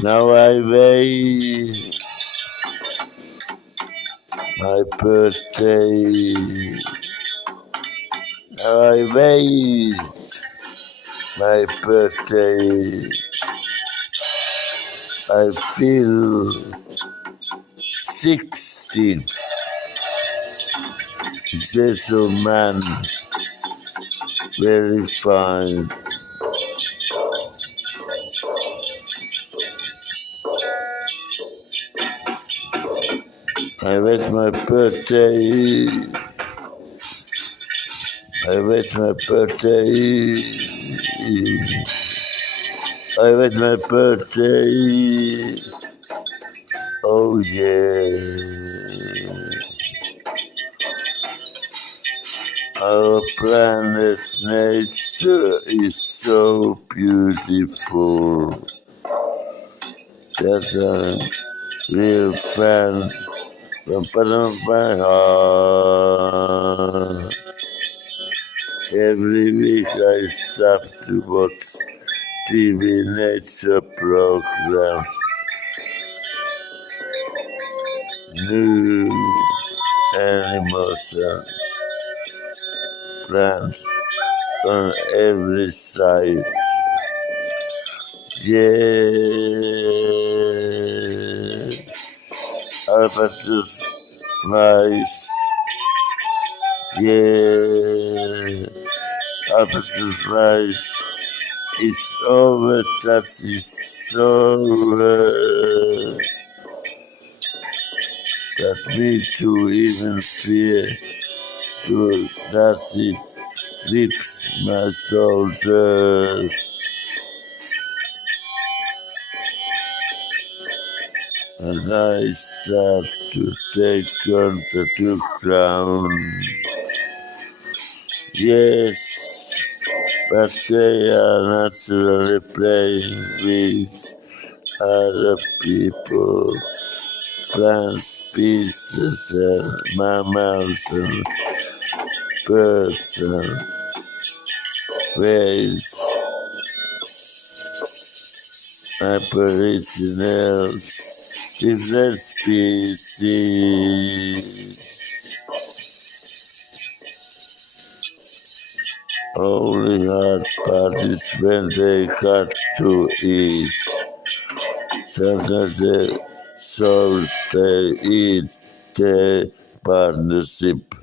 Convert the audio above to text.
Now I wait my birthday. Now I wait my birthday. I feel 16. Just a man, very fine. I wait my birthday. I wait my birthday. I wait my birthday. Oh yeah. Our planet's nature is so beautiful. That's a real fan from bottom of my heart. Every week I stop to watch TV nature programs. New animals and plants on every side. Yeah, albatross flies. Yeah, albatross flies. It's over. That is over. That me too even fear to that it grips my shoulders. And I start to take on the ground. Yes, but they are naturally playing with other people, plant species, and mammals, and birds, and whales, aboriginals, different species. Only hard part is when they got to eat. Sometimes they eat their partnership.